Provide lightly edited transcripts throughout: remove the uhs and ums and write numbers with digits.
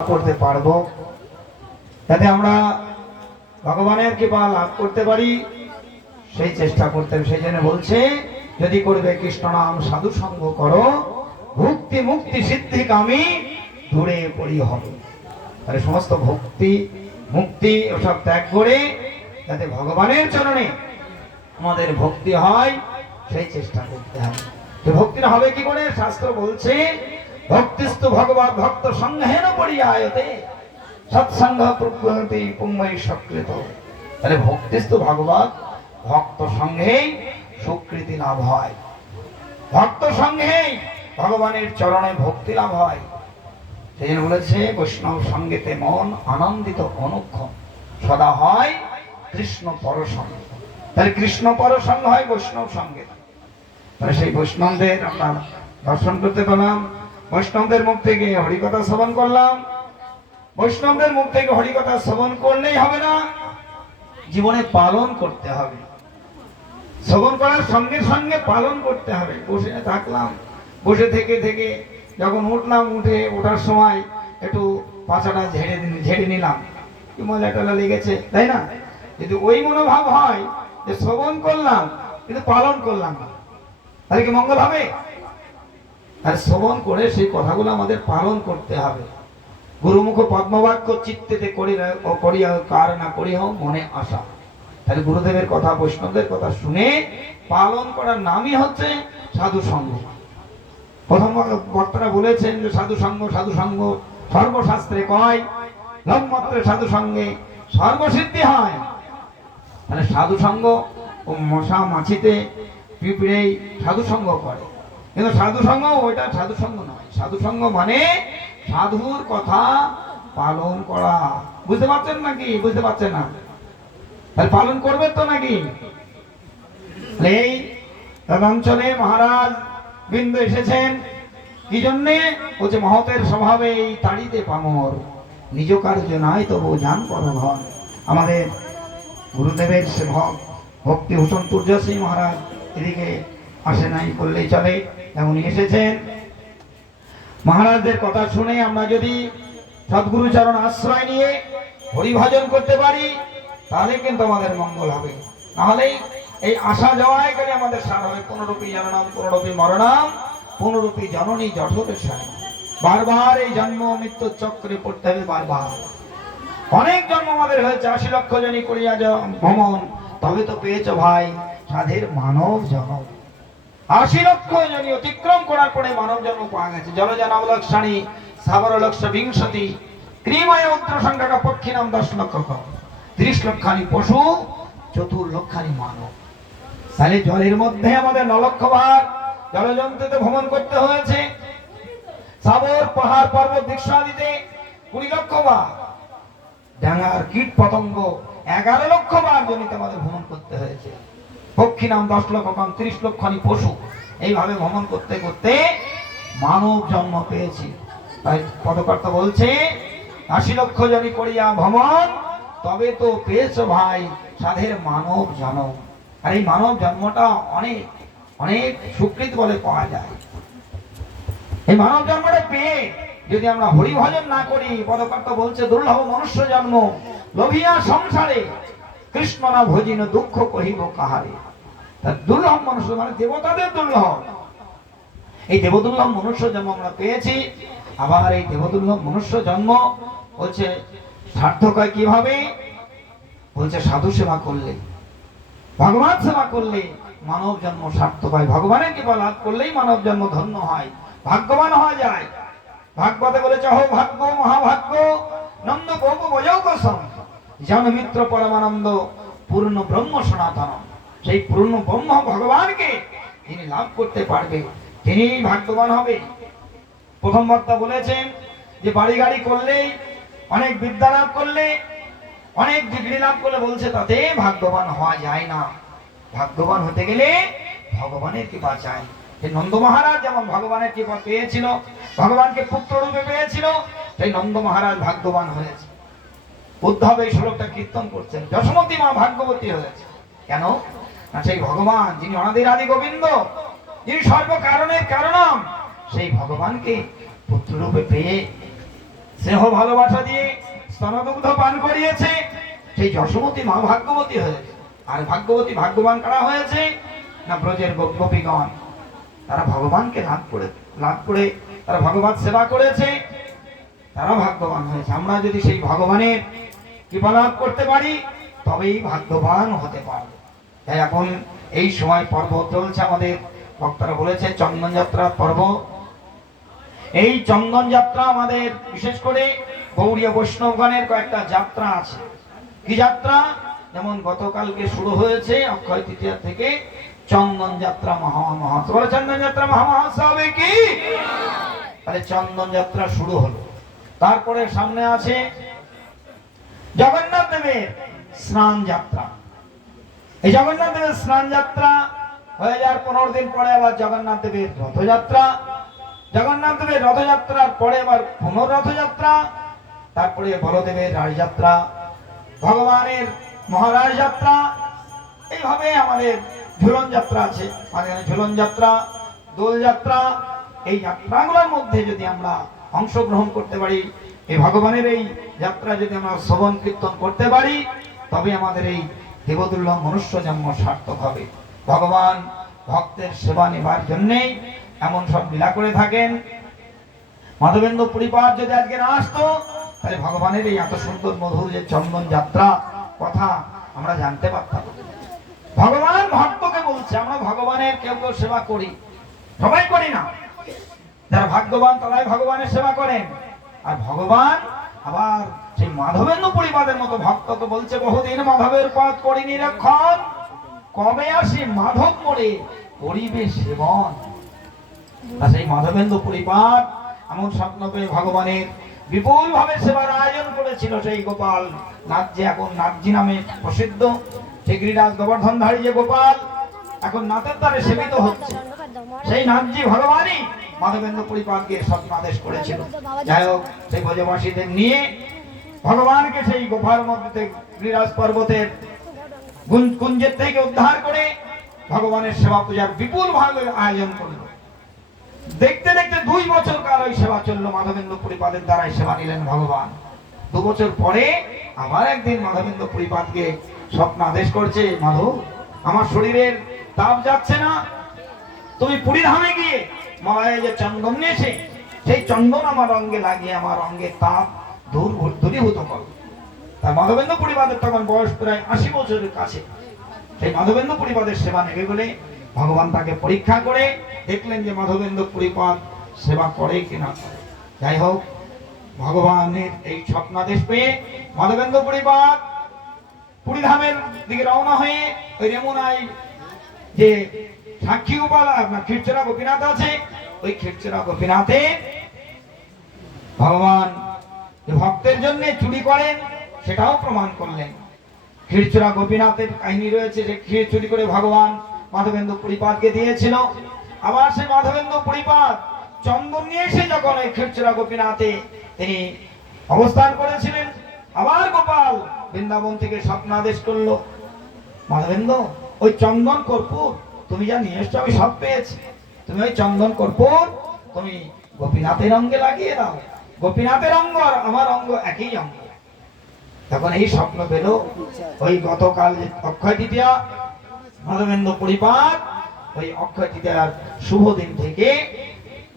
করতে পারবো, যাতে আমরা ভগবানের কৃপা লাভ করতে পারি সেই চেষ্টা করতে। সেই জন্য বলছে, যদি করবে কৃষ্ণ নাম সাধু সঙ্গ করো, ভক্তি মুক্তি সিদ্ধি কামি দূরে পড়ি হবে। তাহলে সমস্ত ভক্তি মুক্তি ওসব ত্যাগ করে যাতে ভগবানের চরণে আমাদের ভক্তি হয় সেই চেষ্টা করতে হবে। তো ভক্তিটা হবে কি করে? শাস্ত্র বলছে, ভক্তিস্তু ভগবৎ ভক্ত সংঘেন পরিয়ায়তে সৎসঙ্গ প্রভৃতি পুণ্যই সক্রিয়ত। তাহলে ভক্তিস্তু ভগবৎ ভক্ত সঙ্গেই সুকৃতি লাভ হয়, ভক্ত সঙ্গেই ভগবানের চরণে ভক্তি লাভ হয়। সেই জন্য বলেছে, বৈষ্ণব সঙ্গেতে মন আনন্দিত অনুক্ষণ সদা হয় কৃষ্ণ পরসঙ্গ। তাহলে কৃষ্ণ পরসঙ্গ হয় বৈষ্ণব সঙ্গে। তাহলে সেই বৈষ্ণবদের আমরা দর্শন করতে পেলাম, বৈষ্ণবদের মুখ থেকে হরিকথা শ্রবণ করলাম। বৈষ্ণবদের মুখ থেকে হরিকথা শ্রবণ করলেই হবে না, জীবনে পালন করতে হবে। শ্রবণ করার সঙ্গে সঙ্গে পালন করতে হবে। বসে থাকলাম, বসে থেকে থেকে যখন উঠলাম, ওঠার সময় একটু পাছাটা ঝেড়ে নিলাম, কি মজা টলা লেগেছে, তাই না? যদি ওই মনোভাব হয় যে শ্রবণ করলাম কিন্তু পালন করলাম না, তাহলে কি মঙ্গল হবে? আর শ্রবণ করে সেই কথাগুলো আমাদের পালন করতে হবে। গুরুমুখ পদ্মবাক্য চিত্তেতে করিয়া কার না করিয়া মনে আসা। তাহলে গুরুদেবের কথা, বৈষ্ণবদের কথা শুনে পালন করার নামই হচ্ছে সাধু সঙ্গ। প্রথম বক্তারা বলেছেন যে সাধু সঙ্গ সর্বশাস্ত্রে কয়, লম্মাত্রে সাধু সঙ্গে সর্বসিদ্ধি হয়। তাহলে সাধু সঙ্গ ও মশা মাছিতে পিঁপড়েই সাধু সঙ্গ করে, কিন্তু সাধু সঙ্গ ওইটা সাধু সঙ্গ নয়। সাধু সঙ্গ মানে সাধুর কথা পালন করা। বুঝতে পারছেন নাকি? বুঝতে পারছেন না? তাহলে পালন করবেন তো নাকি? এই অঞ্চলে মহারাজ বৃন্দ এসেছেন কি জন্যে? বলছে, মহতের স্বভাবে এই তাড়িতে পামর, নিজ কার্য নাই তবু জান পরধন। আমাদের গুরুদেবের সেবক ভক্তিভূষণ তুর্যশ্রী মহারাজ এদিকে আসে নাই বললেই চলে, এমনই এসেছেন। মহারাজদের কথা শুনে আমরা যদি সদ্গুরুচরণ আশ্রয় নিয়ে হরিভজন করতে পারি, তাহলে কিন্তু আমাদের মঙ্গল হবে। নাহলে এই আসা যাওয়ায় করে আমাদের সার হবে। পুনরূপী জননাম পুনরূপী মরণাম পুনরূপী জননী জঠরের সার। বারবার এই জন্ম মৃত্যু চক্রে পড়তে হবে। বারবার অনেক জন্ম আমাদের হয়েছে, 80 লক্ষ জনই করিয়া ভ্রমণ, তবে তো পেয়েছ ভাই সাধের মানব জন্ম। 80 লক্ষ জনই অতিক্রম করার পরে মানব জন্ম পাওয়া গেছে। জলজনাবলক্ষাণী সাবর লক্ষ বিংশতি ক্রিময় উত্তর সংখ্যা পক্ষী নাম 10 লক্ষ, 30 লক্ষানি পশু, 4 লক্ষানি মানব। তাহলে জলের মধ্যে আমাদের 9 লক্ষ বার জলজন্তুতে ভ্রমণ করতে হয়েছে। সাবর পাহাড় পর্বত দৃশ্যাদিতে 20 লক্ষ বার, ডাঙার কীট পতঙ্গ 11 লক্ষ বার জনিতে আমাদের ভ্রমণ করতে হয়েছে। পক্ষী নাম 10 লক্ষ, 30 লক্ষানি পশু। এইভাবে ভ্রমণ করতে করতে মানব জন্ম পেয়েছি। তাই পদকর্তা বলছে, 80 লক্ষ জনই করিয়া ভ্রমণ, তবে তো পেয়েছ ভাই সাধের মানব জন্ম। আর এই মানব জন্মটা অনেক অনেক সুকৃত বলে পাওয়া যায়। এই মানব জন্মটা পেয়ে যদি আমরা হরিভজন না করি, পদকর্তা বলছে, দুর্লভ মনুষ্য জন্ম লোভিয়া সংসারে, কৃষ্ণ না ভজিন দুঃখ কহিব কাহারে। দুর্লভ মনুষ্য মানে দেবতাদের দুর্লভ। এই দেবদুর্লভ মনুষ্য জন্ম আমরা পেয়েছি। আবার এই দেবদুর্লভ মনুষ্য জন্ম বলছে সার্থক হয় কিভাবে? বলছে সাধু সেবা করলে, ভগবান সেবা করলে মানব জন্ম সার্থক হয়। ভগবানের কৃপা লাভ করলেই মানব জন্ম ধন্য হয়, ভাগ্যবান হওয়া যায়। ভাগবতে বলেছে, অহো ভাগ্য মহাভাগ্য নন্দ গোপ বজৌ কোসম জন মিত্র পরমানন্দ পূর্ণ ব্রহ্ম সনাতন। সেই পূর্ণ ব্রহ্ম ভগবানকে যিনি লাভ করতে পারবে তিনি ভাগ্যবান হবে। প্রথম বক্তা বলেছেন যে বাড়ি গাড়ি করলেই, অনেক বিদ্যা লাভ করলে, অনেক ডিগ্রি লাভ করলে বলছে তাতে ভাগ্যবান হওয়া যায় না। ভাগ্যবান হতে গেলে ভগবানের কৃপা চাই। নন্দ মহারাজ যেমন ভগবানের কৃপা পেয়েছিল, ভগবানকে পুত্র রূপে পেয়েছিল, সেই নন্দ মহারাজ ভাগ্যবান হয়েছে। উদ্ধব এই শ্লোকটা কীর্তন করছেন, যশোমতী মা ভাগ্যবতী হয়েছে। কেন না, সেই ভগবান যিনি অনাদির আদি গোবিন্দ, যিনি সর্ব কারণের কারণম, সেই ভগবানকে পুত্র রূপে পেয়ে স্নেহ ভালোবাসা দিয়ে স্তনদুগ্ধ পান করিয়েছে, সেই যশোমতী মা ভাগ্যবতী হয়েছে। আর ভাগ্যবতী ভাগ্যবান কারা হয়েছে না? ব্রজের গোপীগণ। তারা ভগবানকে লাভ করে তারা ভগবান সেবা করেছে, তারা ভাগ্যবান হয়েছে। আমরা যদি সেই ভগবানের কৃপা লাভ করতে পারি তবেই ভাগ্যবান হতে পারবে। তাই এখন এই সময় পর্ব চলছে, আমাদের ভক্তরা বলেছে চন্দন যাত্রার পর্ব। এই চন্দন যাত্রা আমাদের বিশেষ করে গৌড়ীয় বৈষ্ণবগণের কয়েকটা যাত্রা আছে। কি যাত্রা? যেমন গতকালকে শুরু হয়েছে অক্ষয় তৃতীয়া থেকে চন্দন যাত্রা মহামহোৎসব। চন্দন যাত্রা মহামহোৎসব কি? তাহলে চন্দন যাত্রা শুরু হলো। তারপরে সামনে আছে জগন্নাথ দেবের স্নান যাত্রা। এই জগন্নাথ দেবের স্নান যাত্রা হয়ে যাওয়ার 15 দিন পরে আবার জগন্নাথ দেবের রথযাত্রা। জগন্নাথ দেবের রথযাত্রার পরে আবার পুনর্রথযাত্রা, তারপরে বলদেবের রাজযাত্রা, ভগবানের মহারাজ যাত্রা। এইভাবে আমাদের ঝুলন যাত্রা আছে, ঝুলন যাত্রা, দোল যাত্রা। এই যাত্রাগুলোর মধ্যে যদি আমরা অংশগ্রহণ করতে পারি, এই ভগবানের এই যাত্রা যদি আমরা শ্রবণ কীর্তন করতে পারি, তবে আমাদের এই দেবদুল্লভ মনুষ্য জন্ম সার্থক হবে। ভগবান ভক্তের সেবা নেবার জন্যেই এমন সব লীলা করে থাকেন। মাধবেন্দ্র পরিবার যদি আজকে না আসতো, তাহলে ভগবানের এই এত সুন্দর মধুর যে চন্দন যাত্রা কথা আমরা জানতে পারতাম। ভগবান ভক্তকে বলছে, আমরা ভগবানের কেউ কেউ সেবা করি, সবাই করি না। যারা ভাগ্যবান তারাই ভগবানের সেবা করেন। আর ভগবান আবার সেই মাধবেন্দ্র পরিবারের মতো ভক্ত তো বলছে, বহুদিন মাধবের পথ করি নিরীক্ষণ, কবে আসি মাধব মোরে করিবে সেবন। সেই মাধবেন্দ্র পরিবার এমন স্বপ্ন পেয়ে ভগবানের বিপুল ভাবে সেবার আয়োজন করেছিল। সেই গোপাল নাথ, যে এখন নাথজি নামে প্রসিদ্ধ, সেই গিরিরাজ গোবর্ধনধারী যে গোপাল এখন নাথের দ্বারে সেবিত হচ্ছে, সেই নাথজি ভগবানই মাধবেন্দ্র পরিপালকে স্বপ্নাদেশ করেছিল। যাই হোক, সেই ব্রজবাসীদের নিয়ে ভগবানকে সেই গোফার মধ্যে গিরিরাজ পর্বতের কুঞ্জের থেকে উদ্ধার করে ভগবানের সেবা পূজার বিপুল ভাবে আয়োজন করল। দেখতে দেখতে 2 বছর কাল ওই সেবা চললো। মাধবেন্দ্র পরিপালের দ্বারাই সেবা নিলেন ভগবান। 2 বছর পরে আবার একদিন মাধবেন্দ্র পরিপালকে স্বপ্ন আদেশ করছে, মাধব, আমার শরীরের তাপ যাচ্ছে না, তুমি পুরী ধামে গিয়ে মালায় যে চন্দন নিয়েছে, সেই চন্দন আমার অঙ্গে লাগিয়ে আমার অঙ্গের তাপ দূরীভূত করো। তার মাধবেন্দ্র পরিপালের তখন বয়স প্রায় 80 বছরের কাছে। সেই মাধবেন্দ্র পরিপালের সেবা নেবে বলে ভগবান তাকে পরীক্ষা করে দেখলেন যে মাধবেন্দ্র পরিপাল সেবা করে কিনা করে। যাই হোক, ভগবানের এই স্বপ্নাদেশ পেয়ে মাধবেন্দ্র পরিপাল পুরী ধামের দিকে রওনা হয়ে ওই যমুনায় যে সাক্ষী গোপাল আপনার ক্ষীরচোরা গোপীনাথ আছে, ওই ক্ষীরচোরা গোপীনাথে ভগবান ভক্তের জন্য চুরি করেন সেটাও প্রমাণ করলেন। ক্ষীরচোরা গোপীনাথের কাহিনী রয়েছে, যে ক্ষীর চুরি করে ভগবান মাধবেন্দ্র পরিপালকে দিয়েছিল। আবার সেই মাধবেন্দ্র পরিপাল চন্দন নিয়ে এসে যখন ওই ক্ষীরচোরা গোপীনাথে তিনি অবস্থান করেছিলেন, আবার গোপাল বৃন্দাবন থেকে স্বপ্নাদেশ করলো, মাধবেন্দ্র ওই চন্দন কর্পূর তুমি যা নিয়ে এসছো আমি সব পেয়েছি, তুমি ওই চন্দন কর্পূর তুমি গোপীনাথের অঙ্গে লাগিয়ে দাও। গোপীনাথের অঙ্গ আর আমার অঙ্গ একই অঙ্গ। তখন এই স্বপ্ন পেল ওই গতকাল অক্ষয় তৃতীয়া, মাধবেন্দ্র পরিপাল ওই অক্ষয় তৃতীয়ার শুভ দিন থেকে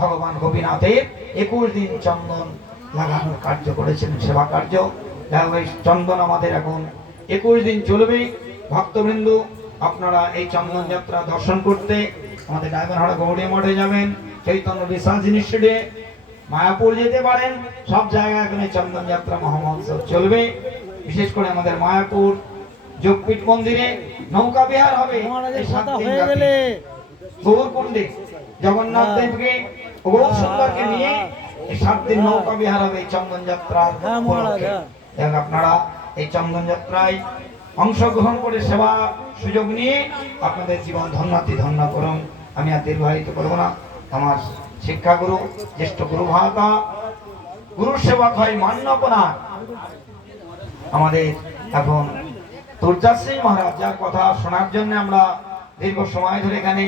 ভগবান গোপীনাথের 21 দিন চন্দন লাগানোর কার্য করেছেন, সেবা কার্য। এই চন্দন আমাদের এখন 21 দিন চলবে। ভক্তবৃন্দ, আপনারা এই চন্দন যাত্রা দর্শন করতে আমাদের ডায়মন্ডহাটা গৌড়িয়া মঠে যাবেন, চৈতন্য রিসার্চ ইনস্টিটিউটে, মায়াপুর যেতে পারেন। সব জায়গায় এখন এই চন্দন যাত্রা মহামহোৎসব চলবে। বিশেষ করে আমাদের মায়াপুর যোগপীঠ মন্দিরে নৌকা বিহার হবে গৌরকুণ্ডে, জগন্নাথ দেবকে গৌর সুন্দরকে নিয়ে 7 দিন নৌকা বিহার হবে এই চন্দন যাত্রার উপলক্ষে। আপনারা এই চন্দন যাত্রায় অংশগ্রহণ করে সেবা সুযোগ নিয়ে আপনাদের জীবন ধন্যাতি ধন্য করুন। আমি আর দীর্ঘায়িত করবো না। আমার শিক্ষাগুরু, জ্যেষ্ঠ গুরু ভাতা, গুরু সেবক হয় মান্যপনা আমাদের এখন তুর্যাশ্রী মহারাজ, যার কথা শোনার জন্য আমরা দীর্ঘ সময় ধরে এখানে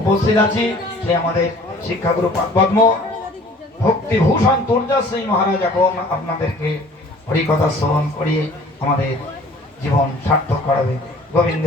উপস্থিত আছি। সে আমাদের শিক্ষাগুরু পদ্ম ভক্তিভূষণ তুর্যশ্রী মহারাজ এখন আপনাদেরকে হরিকথা শ্রবণ করিয়ে আমাদের জীবন সার্থক করাবে। গোবিন্দ